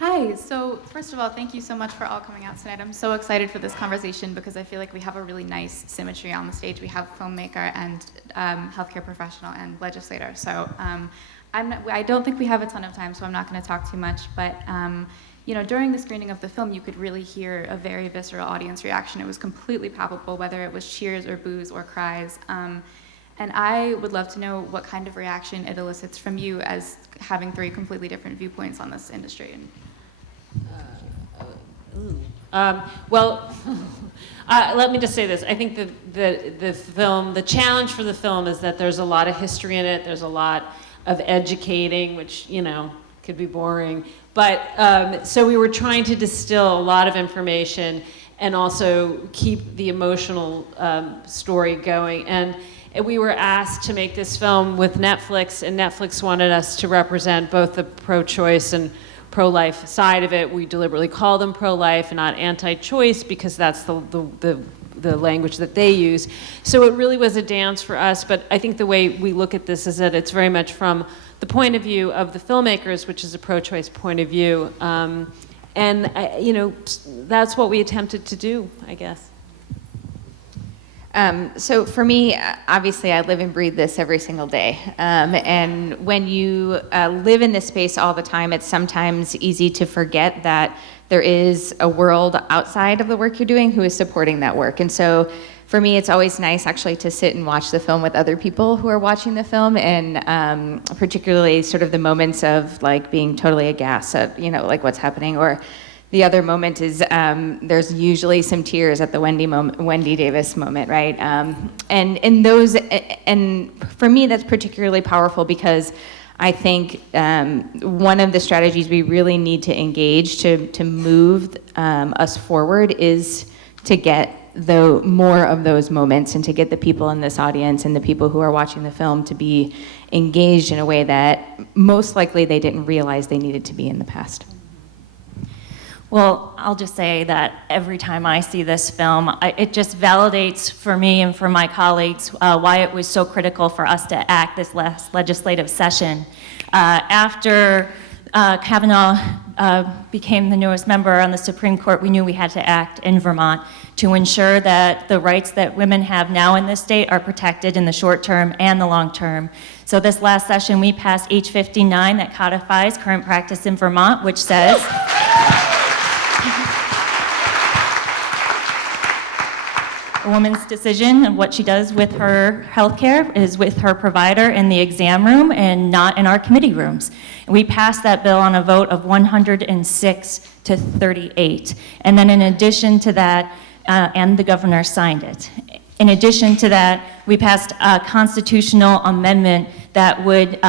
Hi, so first of all, thank you so much for all coming out tonight. I'm so excited for this conversation because I feel like we have a really nice symmetry on the stage. We have filmmaker and healthcare professional and legislator. So I don't think we have a ton of time, so I'm not going to talk too much. But you know, during the screening of the film, you could really hear a very visceral audience reaction. It was completely palpable, whether it was cheers or boos or cries. And I would love to know what kind of reaction it elicits from you as having three completely different viewpoints on this industry. Well, let me just say this. I think the film, the challenge for the film is that there's a lot of history in it. There's a lot of educating, which, you know, could be boring. But so we were trying to distill a lot of information and also keep the emotional story going. And we were asked to make this film with Netflix, and Netflix wanted us to represent both the pro-choice and pro-life side of it. We deliberately call them pro-life and not anti-choice because that's the language that they use. So it really was a dance for us, but I think the way we look at this is that it's very much from the point of view of the filmmakers, which is a pro-choice point of view. You know, that's what we attempted to do, I guess. So for me, obviously, I live and breathe this every single day. And when you live in this space all the time, it's sometimes easy to forget that there is a world outside of the work you're doing who is supporting that work. And so for me, it's always nice actually to sit and watch the film with other people who are watching the film, and particularly sort of the moments of like being totally aghast at, you know, like what's happening, or the other moment is there's usually some tears at the Wendy Davis moment, right? And for me, that's particularly powerful because I think one of the strategies we really need to engage to move us forward is to get more of those moments and to get the people in this audience and the people who are watching the film to be engaged in a way that most likely they didn't realize they needed to be in the past. Well, I'll just say that every time I see this film, it just validates for me and for my colleagues why it was so critical for us to act this last legislative session. After Kavanaugh became the newest member on the Supreme Court, we knew we had to act in Vermont to ensure that the rights that women have now in this state are protected in the short term and the long term. So this last session, we passed H59 that codifies current practice in Vermont, which says, a woman's decision of what she does with her health care is with her provider in the exam room and not in our committee rooms. We passed that bill on a vote of 106 to 38. And then in addition to that, and the governor signed it. In addition to that, we passed a constitutional amendment that would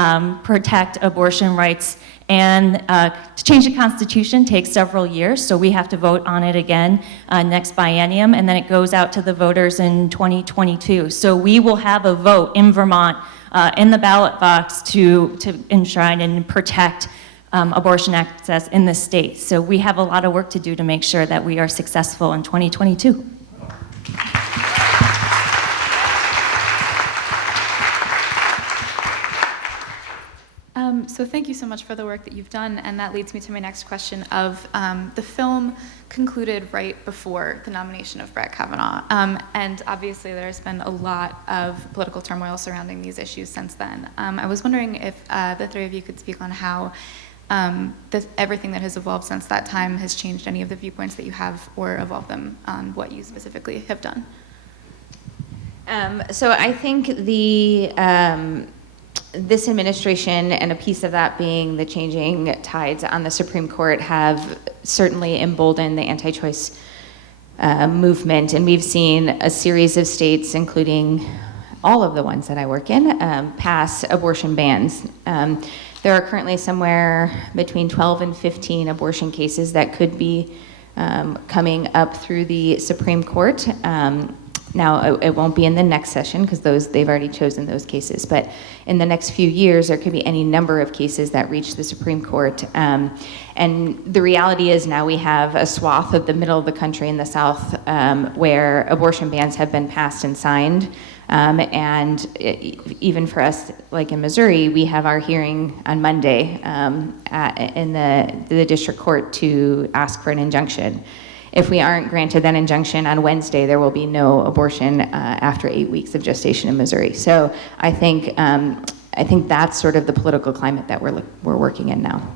protect abortion rights. And to change the Constitution takes several years, so we have to vote on it again next biennium, and then it goes out to the voters in 2022. So we will have a vote in Vermont in the ballot box to enshrine and protect abortion access in the state. So we have a lot of work to do to make sure that we are successful in 2022. So thank you so much for the work that you've done, and that leads me to my next question of the film concluded right before the nomination of Brett Kavanaugh, and obviously there's been a lot of political turmoil surrounding these issues since then. I was wondering if the three of you could speak on how everything that has evolved since that time has changed any of the viewpoints that you have, or evolved them on what you specifically have done. So I think this administration, and a piece of that being the changing tides on the Supreme Court, have certainly emboldened the anti-choice movement. And we've seen a series of states, including all of the ones that I work in, pass abortion bans. There are currently somewhere between 12 and 15 abortion cases that could be coming up through the Supreme Court. Now, it won't be in the next session because they've already chosen those cases, but in the next few years, there could be any number of cases that reach the Supreme Court. And the reality is now we have a swath of the middle of the country in the South where abortion bans have been passed and signed Even for us, like in Missouri, we have our hearing on Monday in the district court to ask for an injunction. If we aren't granted that injunction on Wednesday, there will be no abortion after 8 weeks of gestation in Missouri. So I think that's sort of the political climate that we're working in now.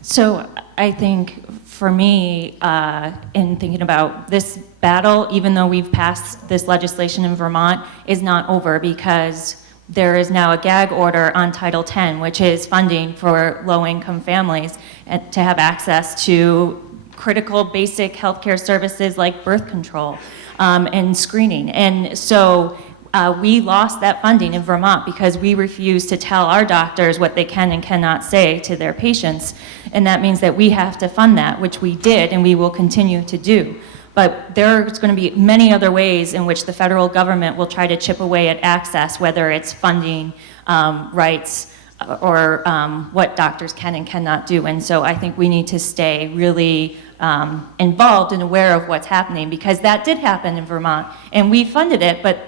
So I think for me, in thinking about this battle, even though we've passed this legislation in Vermont, is not over, because there is now a gag order on Title X, which is funding for low-income families and to have access to critical basic healthcare services like birth control and screening. And so we lost that funding in Vermont because we refused to tell our doctors what they can and cannot say to their patients. And that means that we have to fund that, which we did and we will continue to do. But there's going to be many other ways in which the federal government will try to chip away at access, whether it's funding rights or what doctors can and cannot do. And so I think we need to stay really involved and aware of what's happening, because that did happen in Vermont and we funded it, but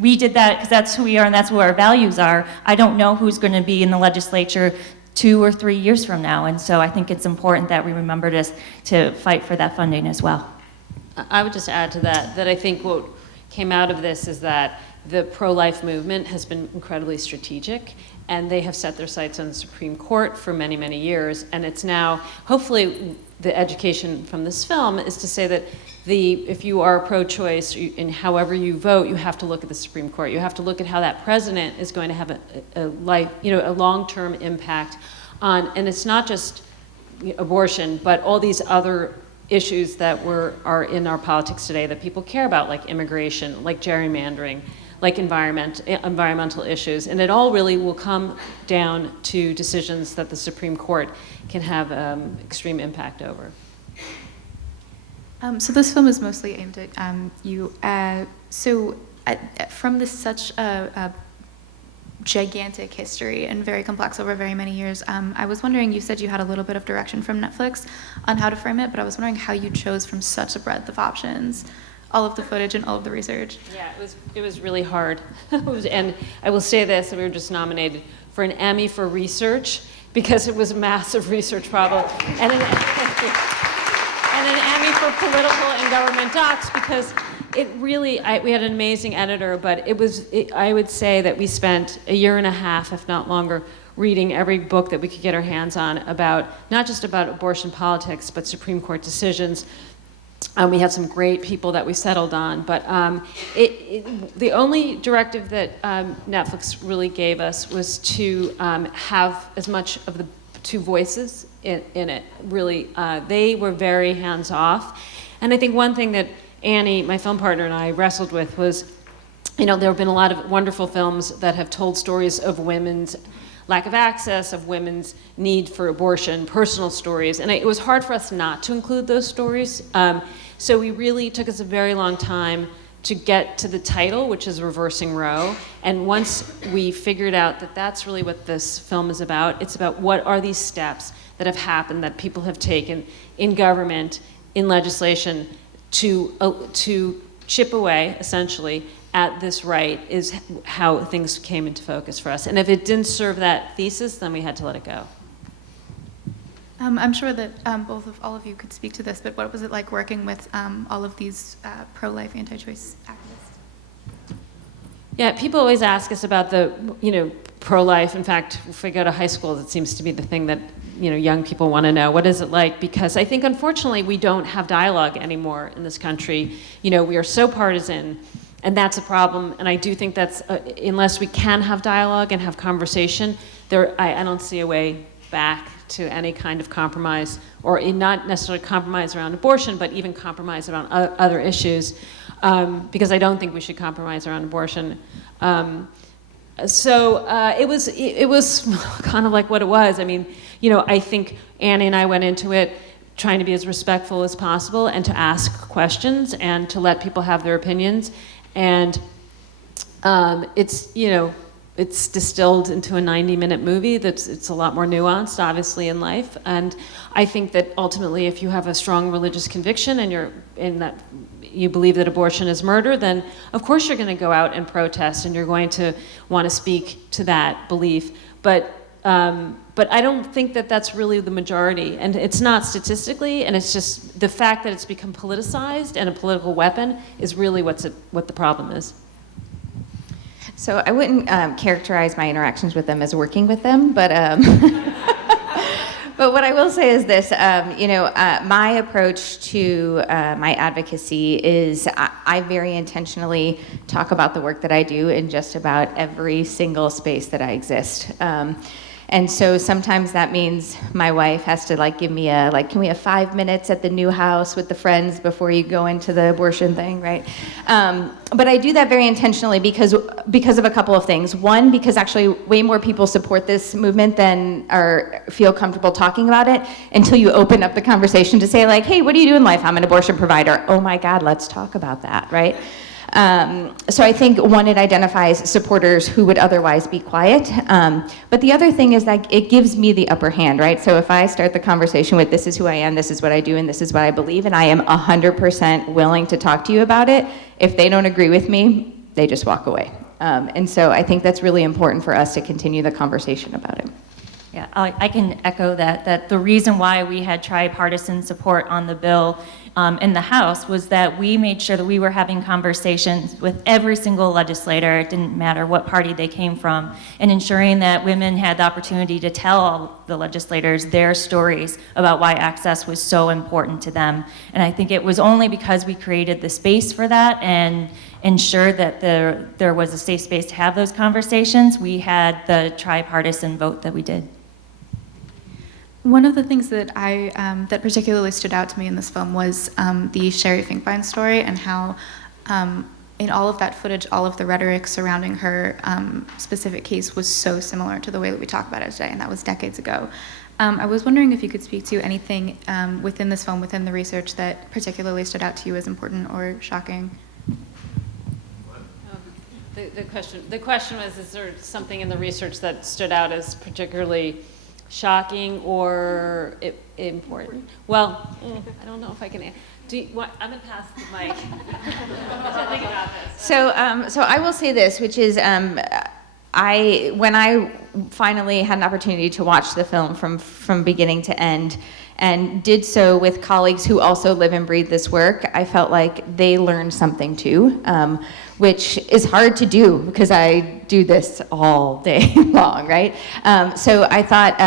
we did that because that's who we are and that's what our values are. I don't know who's going to be in the legislature 2 or 3 years from now, and so I think it's important that we remember to fight for that funding as well. I would just add to that I think what came out of this is that the pro-life movement has been incredibly strategic, and they have set their sights on the Supreme Court for many, many years, and it's now, hopefully, the education from this film is to say that if you are pro-choice and however you vote, you have to look at the Supreme Court. You have to look at how that president is going to have a long-term impact on, and it's not just abortion, but all these other issues that are in our politics today that people care about, like immigration, like gerrymandering, like environmental issues. And it all really will come down to decisions that the Supreme Court can have extreme impact over. So this film is mostly aimed at you. From such a gigantic history and very complex over very many years, I was wondering, you said you had a little bit of direction from Netflix on how to frame it, but I was wondering how you chose from such a breadth of options, all of the footage and all of the research. Yeah, it was really hard. And I will say this, we were just nominated for an Emmy for research because it was a massive research problem. And an Emmy for political and government docs because it really, we had an amazing editor, but I would say that we spent a year and a half, if not longer, reading every book that we could get our hands on about, not just about abortion politics, but Supreme Court decisions. We had some great people that we settled on, but the only directive that Netflix really gave us was to have as much of the two voices in it. Really, they were very hands-off. And I think one thing that Annie, my film partner, and I wrestled with was, there have been a lot of wonderful films that have told stories of women's lack of access, of women's need for abortion, personal stories, and it was hard for us not to include those stories. So we really took us a very long time to get to the title, which is Reversing Roe. And once we figured out that that's really what this film is about, it's about what are these steps that have happened, that people have taken in government, in legislation, to chip away, essentially, at this right, is how things came into focus for us. And if it didn't serve that thesis, then we had to let it go. I'm sure that all of you could speak to this, but what was it like working with all of these pro-life, anti-choice activists? Yeah, people always ask us about the, pro-life. In fact, if we go to high school, it seems to be the thing that, young people want to know. What is it like? Because I think, unfortunately, we don't have dialogue anymore in this country. We are so partisan, and that's a problem. And I do think that's, unless we can have dialogue and have conversation, I don't see a way back to any kind of compromise, or not necessarily compromise around abortion, but even compromise around other issues, because I don't think we should compromise around abortion. So it was kind of like what it was. I mean, I think Annie and I went into it trying to be as respectful as possible and to ask questions and to let people have their opinions. And it's, it's distilled into a 90-minute movie. It's a lot more nuanced, obviously, in life. And I think that ultimately, if you have a strong religious conviction and you're in that, you believe that abortion is murder, then of course you're going to go out and protest, and you're going to want to speak to that belief. But I don't think that that's really the majority, and it's not statistically, and it's just the fact that it's become politicized and a political weapon is really what the problem is. So I wouldn't characterize my interactions with them as working with them, but but what I will say is this: my approach to my advocacy is I very intentionally talk about the work that I do in just about every single space that I exist. And so sometimes that means my wife has to give me can we have 5 minutes at the new house with the friends before you go into the abortion thing, right? But I do that very intentionally because of a couple of things. One, because actually way more people support this movement than feel comfortable talking about it until you open up the conversation to say hey, what do you do in life? I'm an abortion provider. Oh my God, let's talk about that, right? So I think, one, it identifies supporters who would otherwise be quiet. But the other thing is that it gives me the upper hand, right? So if I start the conversation with, this is who I am, this is what I do, and this is what I believe, and I am 100% willing to talk to you about it, if they don't agree with me, they just walk away. And so I think that's really important for us to continue the conversation about it. Yeah, I can echo that the reason why we had tripartisan support on the bill in the House was that we made sure that we were having conversations with every single legislator, it didn't matter what party they came from, and ensuring that women had the opportunity to tell all the legislators their stories about why access was so important to them. And I think it was only because we created the space for that and ensured that there was a safe space to have those conversations, we had the tripartisan vote that we did. One of the things that that particularly stood out to me in this film was the Sherry Finkbein story, and how in all of that footage, all of the rhetoric surrounding her specific case was so similar to the way that we talk about it today, and that was decades ago. I was wondering if you could speak to anything within this film, within the research, that particularly stood out to you as important or shocking. The question was, is there something in the research that stood out as particularly shocking or important? Well, I don't know if I can. I'm gonna pass the mic. Think about this. So I will say this, which is, when I finally had an opportunity to watch the film from beginning to end, and did so with colleagues who also live and breathe this work, I felt like they learned something too, which is hard to do because I do this all day long, right? So I thought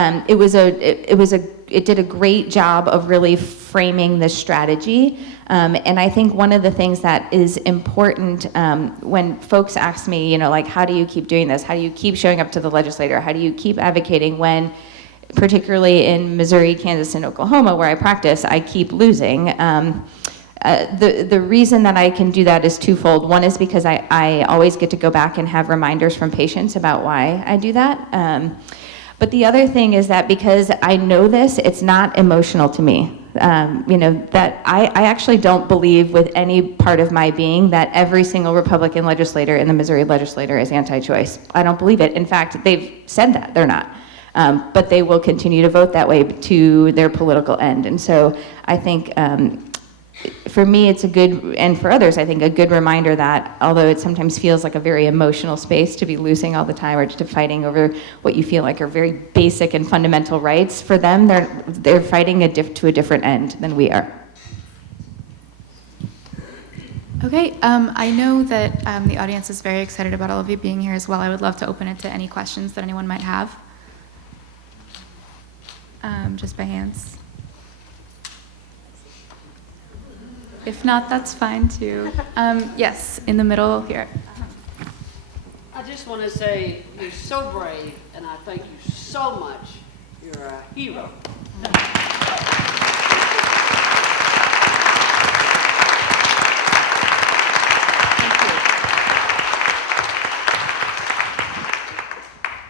it did a great job of really framing the strategy. And I think one of the things that is important when folks ask me, how do you keep doing this? How do you keep showing up to the legislator? How do you keep advocating when, particularly in Missouri, Kansas, and Oklahoma, where I practice, I keep losing? The reason that I can do that is twofold. One is because I always get to go back and have reminders from patients about why I do that. But the other thing is that because I know this, it's not emotional to me. That I actually don't believe with any part of my being that every single Republican legislator in the Missouri legislature is anti-choice. I don't believe it. In fact, they've said that they're not. But they will continue to vote that way to their political end. And so I think for me, it's a good, and for others, I think a good reminder that although it sometimes feels like a very emotional space to be losing all the time or to fighting over what you feel like are very basic and fundamental rights, for them, they're fighting to a different end than we are. Okay, I know that the audience is very excited about all of you being here as well. I would love to open it to any questions that anyone might have. Just by hands. If not, that's fine too. Yes, in the middle here. I just want to say you're so brave, and I thank you so much. You're a hero.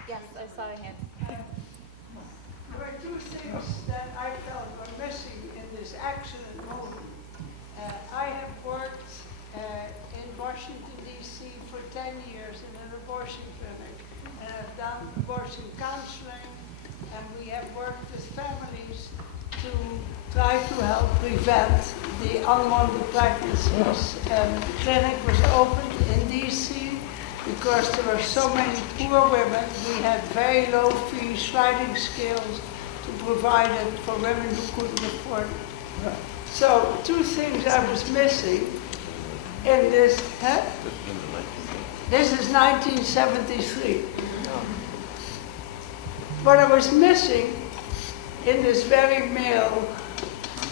Yes, I saw a hand. There are two things that I felt were missing in this accident movie. I have worked in Washington, D.C. for 10 years in an abortion clinic, abortion counseling, and we have worked with families to try to help prevent the unwanted pregnancies. The clinic was opened in DC because there were so many poor women. We had very low fee sliding scales to provide it for women who couldn't afford it. So 2 things I was missing in this. This is 1973. What I was missing in this very male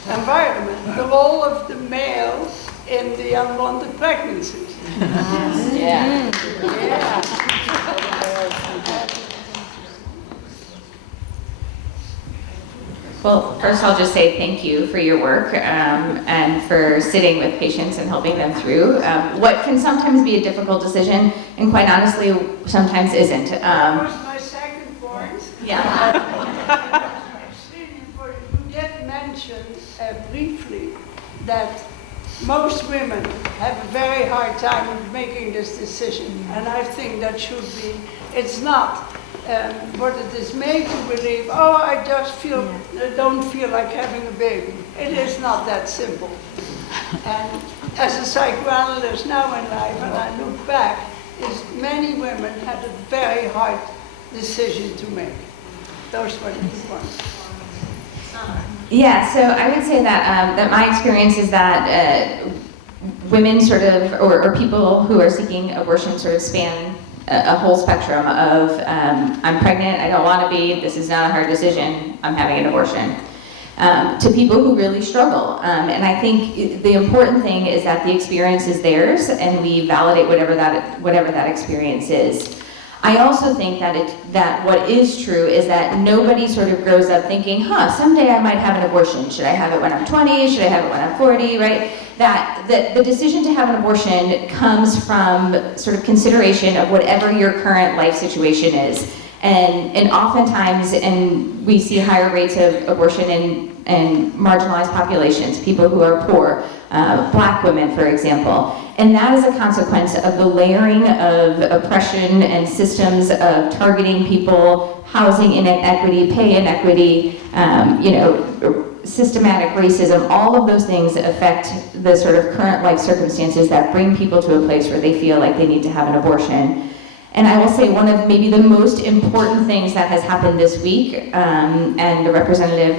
environment, the role of the male in the unwanted pregnancies. Yeah. Well, first I'll just say thank you for your work and for sitting with patients and helping them through what can sometimes be a difficult decision, and quite honestly, sometimes isn't. That was my second point. Yeah. Extremely important. You did mention briefly that most women have a very hard time making this decision, and I think that should be, it's not what it is made to believe, oh, I just don't feel like having a baby. It is not that simple. And as a psychoanalyst now in life, and I look back, is many women had a very hard decision to make. Those were the 2 points. Yeah, so I would say that that my experience is that women sort of, or people who are seeking abortion sort of span a whole spectrum of I'm pregnant, I don't want to be, this is not a hard decision, I'm having an abortion, to people who really struggle. And I think the important thing is that the experience is theirs, and we validate whatever that experience is. I also think that what is true is that nobody sort of grows up thinking, someday I might have an abortion. Should I have it when I'm 20? Should I have it when I'm 40, right? That the decision to have an abortion comes from sort of consideration of whatever your current life situation is. And oftentimes, and we see higher rates of abortion in marginalized populations, people who are poor, Black women, for example. And that is a consequence of the layering of oppression and systems of targeting people, housing inequity, pay inequity, systematic racism. All of those things affect the sort of current life circumstances that bring people to a place where they feel like they need to have an abortion. And I will say one of maybe the most important things that has happened this week, and the representative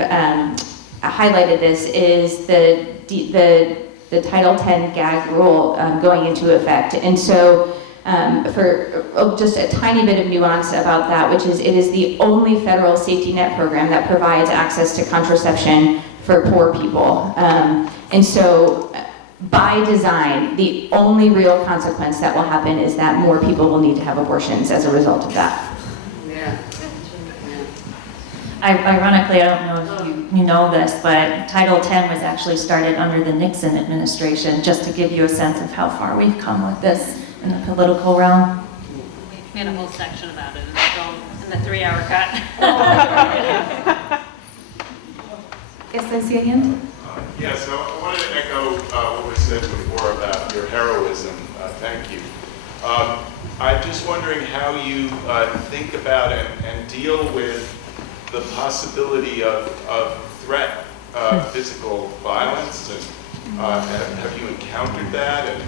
highlighted this, is the Title X gag rule going into effect. And so for just a tiny bit of nuance about that, which is it is the only federal safety net program that provides access to contraception for poor people. And so by design, the only real consequence that will happen is that more people will need to have abortions as a result of that. Yeah. Ironically, I don't know if you know this, but Title X was actually started under the Nixon administration, just to give you a sense of how far we've come with this in the political realm. We had a whole section about it in the 3-hour cut. Yes, I see a hand. Yeah, so I wanted to echo what was said before about your heroism. Thank you. I'm just wondering how you think about and deal with the possibility of threat, physical violence, and have you encountered that, and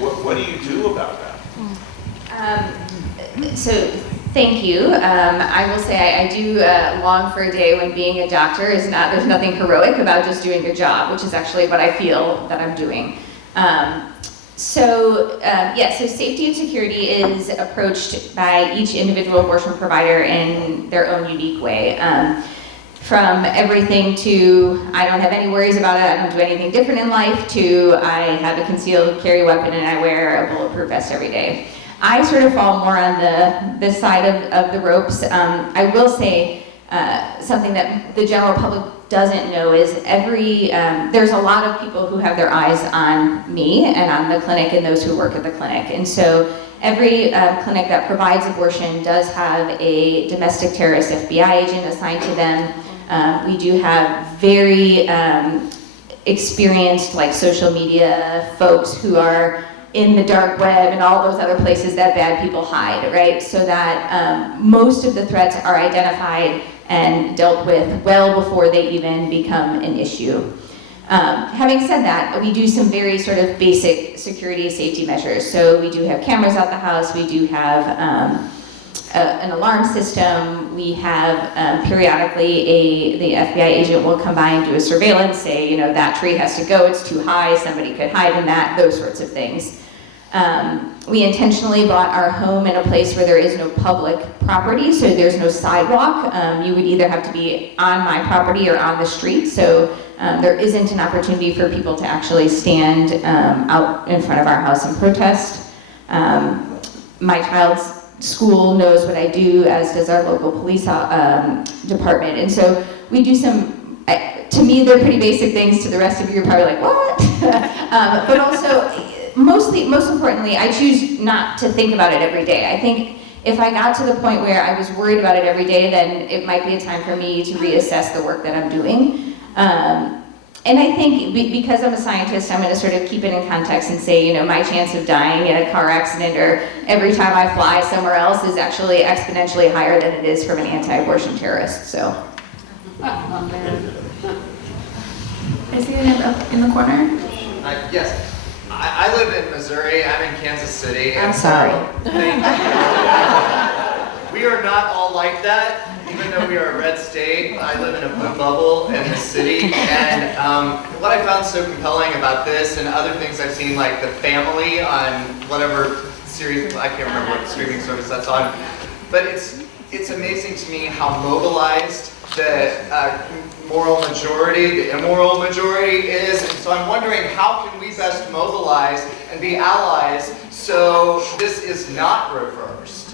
what do you do about that? So thank you. I will say I do long for a day when being a doctor is there's nothing heroic about just doing your job, which is actually what I feel that I'm doing. So safety and security is approached by each individual abortion provider in their own unique way. From everything to, I don't have any worries about it, I don't do anything different in life, to I have a concealed carry weapon and I wear a bulletproof vest every day. I sort of fall more on this side of the ropes. I will say something that the general public doesn't know is there's a lot of people who have their eyes on me and on the clinic and those who work at the clinic. And so every clinic that provides abortion does have a domestic terrorist FBI agent assigned to them. We do have very experienced social media folks who are in the dark web and all those other places that bad people hide, right? So that most of the threats are identified and dealt with well before they even become an issue. Having said that, we do some very sort of basic security safety measures. So we do have cameras at the house, we do have an alarm system, we have periodically the FBI agent will come by and do a surveillance, say, you know, that tree has to go, it's too high, somebody could hide in that, those sorts of things. We intentionally bought our home in a place where there is no public property, so there's no sidewalk. You would either have to be on my property or on the street, so there isn't an opportunity for people to actually stand out in front of our house and protest. My child's school knows what I do, as does our local police department, and so we do some, to me, they're pretty basic things. To the rest of you, you're probably like, what? But also, most importantly, I choose not to think about it every day. I think if I got to the point where I was worried about it every day, then it might be a time for me to reassess the work that I'm doing. And I think because I'm a scientist, I'm going to sort of keep it in context and say, you know, my chance of dying in a car accident or every time I fly somewhere else is actually exponentially higher than it is from an anti-abortion terrorist, so. Is he up in the corner? Yes. I live in Missouri. I'm in Kansas City. I'm sorry. We are not all like that, even though we are a red state. I live in a blue bubble in the city, and what I found so compelling about this and other things I've seen, like The Family on whatever series, I can't remember what streaming service that's on, but it's amazing to me how mobilized the moral majority, the immoral majority is, and so I'm wondering, how can we best mobilize and be allies so this is not reversed?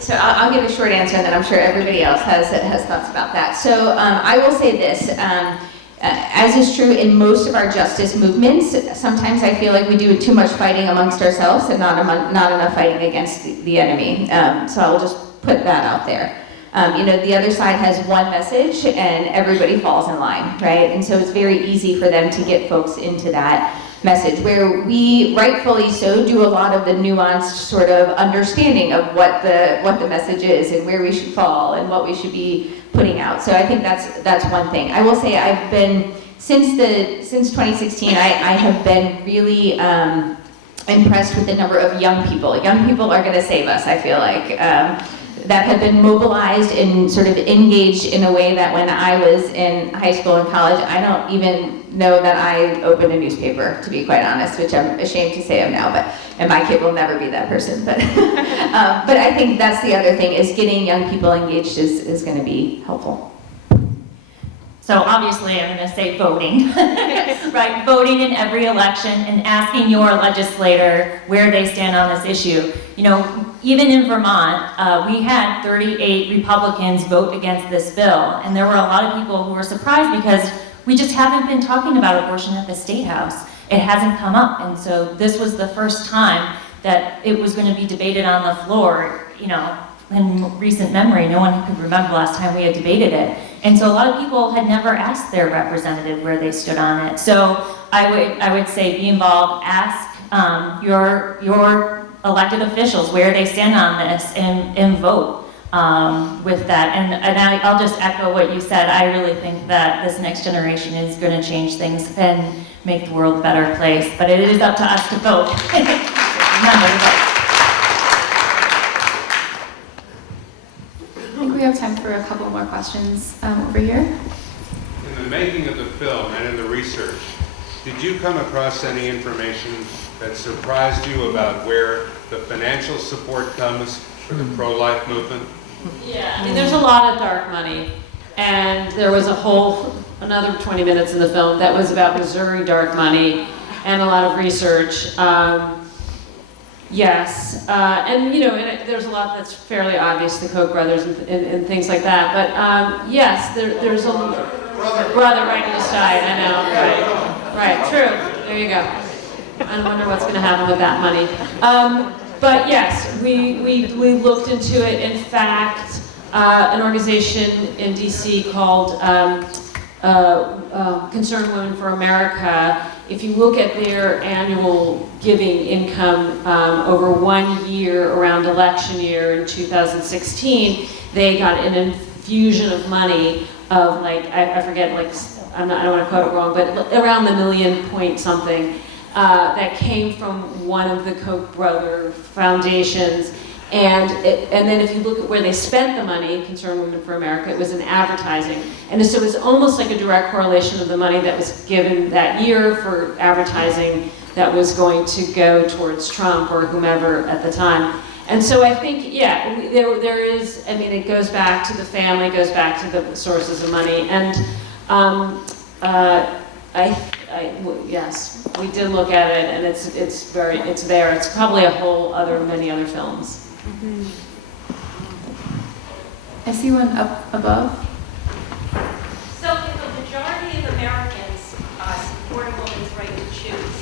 So I'll give a short answer, and then I'm sure everybody else has thoughts about that. So I will say this, as is true in most of our justice movements, sometimes I feel like we do too much fighting amongst ourselves and not enough fighting against the enemy. So I'll just put that out there. You know, the other side has one message and everybody falls in line, right? And so it's very easy for them to get folks into that message, where we, rightfully so, do a lot of the nuanced sort of understanding of what the message is and where we should fall and what we should be putting out. So I think that's one thing. I will say I've been, since 2016, I have been really impressed with the number of young people. Young people are going to save us, I feel like. That have been mobilized and sort of engaged in a way that when I was in high school and college, I don't even know that I opened a newspaper, to be quite honest, which I'm ashamed to say I'm now, and my kid will never be that person. But I think that's the other thing, is getting young people engaged is going to be helpful. So obviously, I'm going to say voting, right? Voting in every election and asking your legislator where they stand on this issue. You know, even in Vermont, we had 38 Republicans vote against this bill, and there were a lot of people who were surprised because we just haven't been talking about abortion at the State House. It hasn't come up, and so this was the first time that it was going to be debated on the floor. You know, in recent memory, no one could remember last time we had debated it. And so a lot of people had never asked their representative where they stood on it. So I would say be involved, ask your elected officials where they stand on this and vote with that. And I'll just echo what you said. I really think that this next generation is going to change things and make the world a better place. But it is up to us to vote. Remember to vote. I think we have time for a couple more questions over here. In the making of the film and in the research, did you come across any information that surprised you about where the financial support comes for the pro-life movement? Yeah, I mean, there's a lot of dark money, and there was another 20 minutes in the film that was about Missouri dark money and a lot of research. Yes, and you know, there's a lot that's fairly obvious, the Koch brothers and things like that. But yes, there's a brother right in the side. I know, right, true. There you go. I wonder what's going to happen with that money. But yes, we looked into it. In fact, an organization in DC called Concerned Women for America if you look at their annual giving income over 1 year around election year in 2016, they got an infusion of money of like, I forget, like, I don't want to quote it wrong, but around the million point something that came from one of the Koch brother foundations. And then if you look at where they spent the money, Concerned Women for America, it was in advertising. And so it was almost like a direct correlation of the money that was given that year for advertising that was going to go towards Trump or whomever at the time. And so I think, yeah, there is, I mean, it goes back to the family, goes back to the sources of money. And yes, we did look at it, and it's there. It's probably a whole other, many other films. I see one up above. So if a majority of Americans support a woman's right to choose,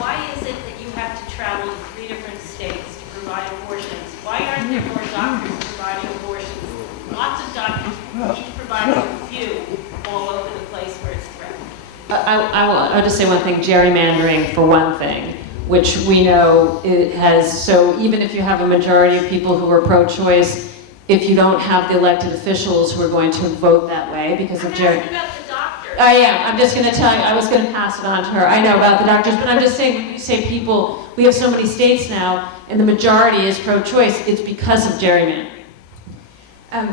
why is it that you have to travel to 3 different states to provide abortions? Why aren't there more doctors providing abortions? Lots of doctors, each providing a few all over the place where it's threatened. I'll just say one thing, gerrymandering for one thing, which we know it has, so even if you have a majority of people who are pro-choice, if you don't have the elected officials who are going to vote that way because of I'm asking about the doctors. I'm just going to tell you, I was going to pass it on to her. I know about the doctors, but I'm just saying, when you say people, we have so many states now, and the majority is pro-choice, it's because of gerrymandering.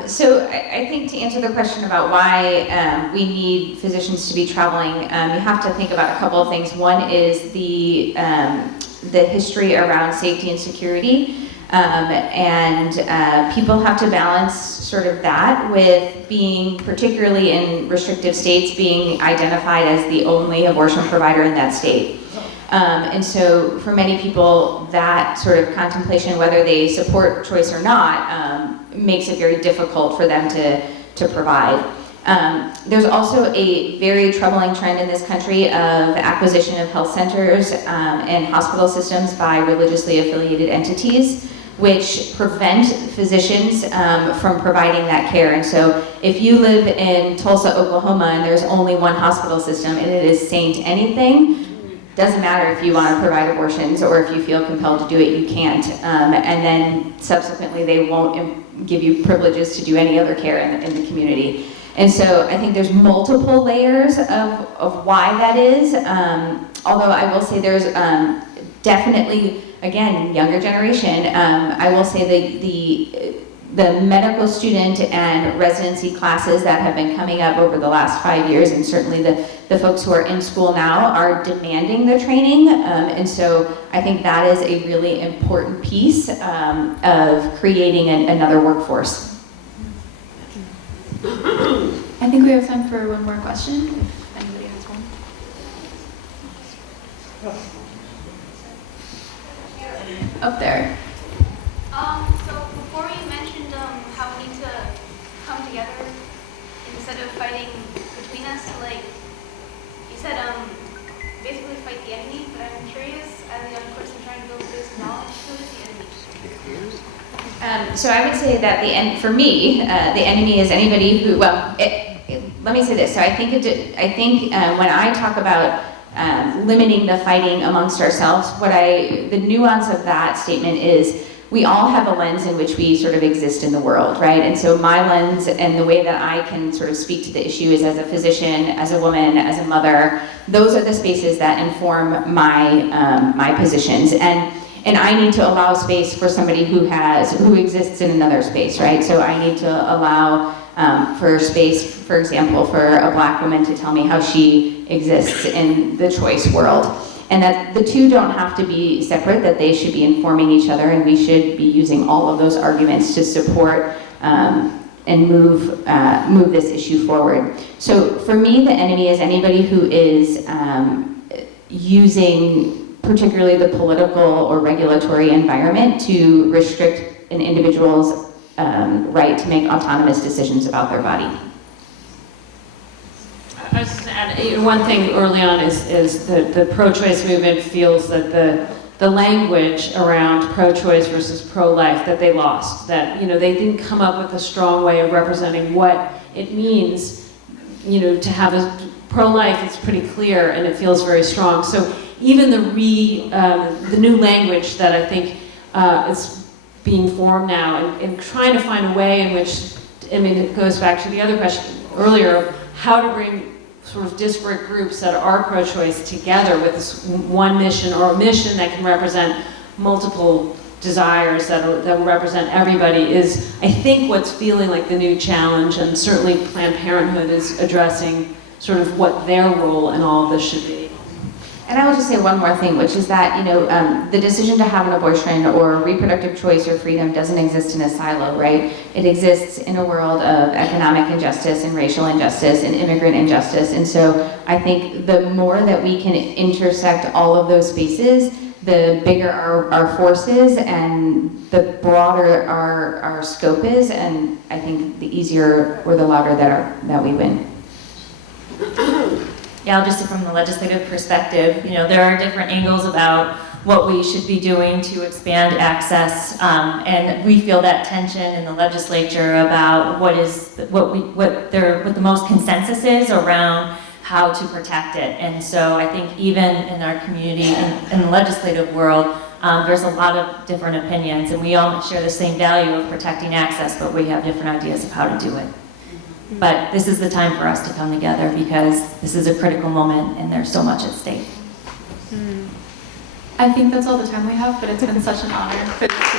So I think to answer the question about why we need physicians to be traveling, you have to think about a couple of things. One is the history around safety and security, and people have to balance sort of that with being, particularly in restrictive states, being identified as the only abortion provider in that state. And so for many people, that sort of contemplation, whether they support choice or not, makes it very difficult for them to provide. There's also a very troubling trend in this country of acquisition of health centers and hospital systems by religiously affiliated entities, which prevent physicians from providing that care. And so if you live in Tulsa, Oklahoma, and there's only one hospital system and it is Saint anything, doesn't matter if you want to provide abortions or if you feel compelled to do it, you can't. And then subsequently, they won't give you privileges to do any other care in the community. And so I think there's multiple layers of why that is. Although I will say there's definitely, again, younger generation, I will say the medical student and residency classes that have been coming up over the last 5 years, and certainly the folks who are in school now are demanding the training. And so I think that is a really important piece of creating another workforce. I think we have time for one more question, if anybody has one. Up there. So before you mentioned how we need to come together instead of fighting between us, like you said, basically fight the enemy. But I'm curious, as a young person trying to build this knowledge, who is the enemy? So I would say that for me, the enemy is anybody who. Well, let me say this. So I think when I talk about limiting the fighting amongst ourselves, the nuance of that statement is we all have a lens in which we sort of exist in the world, right? And so my lens and the way that I can sort of speak to the issue is as a physician, as a woman, as a mother. Those are the spaces that inform my positions. And I need to allow space for somebody who exists in another space, right? So I need to allow for space, for example, for a Black woman to tell me how she exists in the choice world. And that the two don't have to be separate, that they should be informing each other, and we should be using all of those arguments to support and move this issue forward. So for me, the enemy is anybody who is using particularly the political or regulatory environment to restrict an individual's right to make autonomous decisions about their body. I was just going to add one thing early on is the pro-choice movement feels that the language around pro-choice versus pro-life that they lost, that they didn't come up with a strong way of representing what it means you know, to have a pro-life, it's pretty clear and it feels very strong. So even the new language that I think is being formed now, and trying to find a way in which, I mean, it goes back to the other question earlier, how to bring sort of disparate groups that are pro-choice together with this one mission, or a mission that can represent multiple desires that will represent everybody, is, I think, what's feeling like the new challenge, and certainly Planned Parenthood is addressing sort of what their role in all of this should be. And I will just say one more thing, which is that, you know, the decision to have an abortion or reproductive choice or freedom doesn't exist in a silo, right? It exists in a world of economic injustice and racial injustice and immigrant injustice. And so I think the more that we can intersect all of those spaces, the bigger our force is and the broader our scope is. And I think the easier or the louder that we win. Yeah, I'll just say from the legislative perspective, you know, there are different angles about what we should be doing to expand access, and we feel that tension in the legislature about what the most consensus is around how to protect it. And so I think even in our community, in the legislative world, there's a lot of different opinions, and we all share the same value of protecting access, but we have different ideas of how to do it. But this is the time for us to come together because this is a critical moment and there's so much at stake. I think that's all the time we have, but it's been such an honor for this to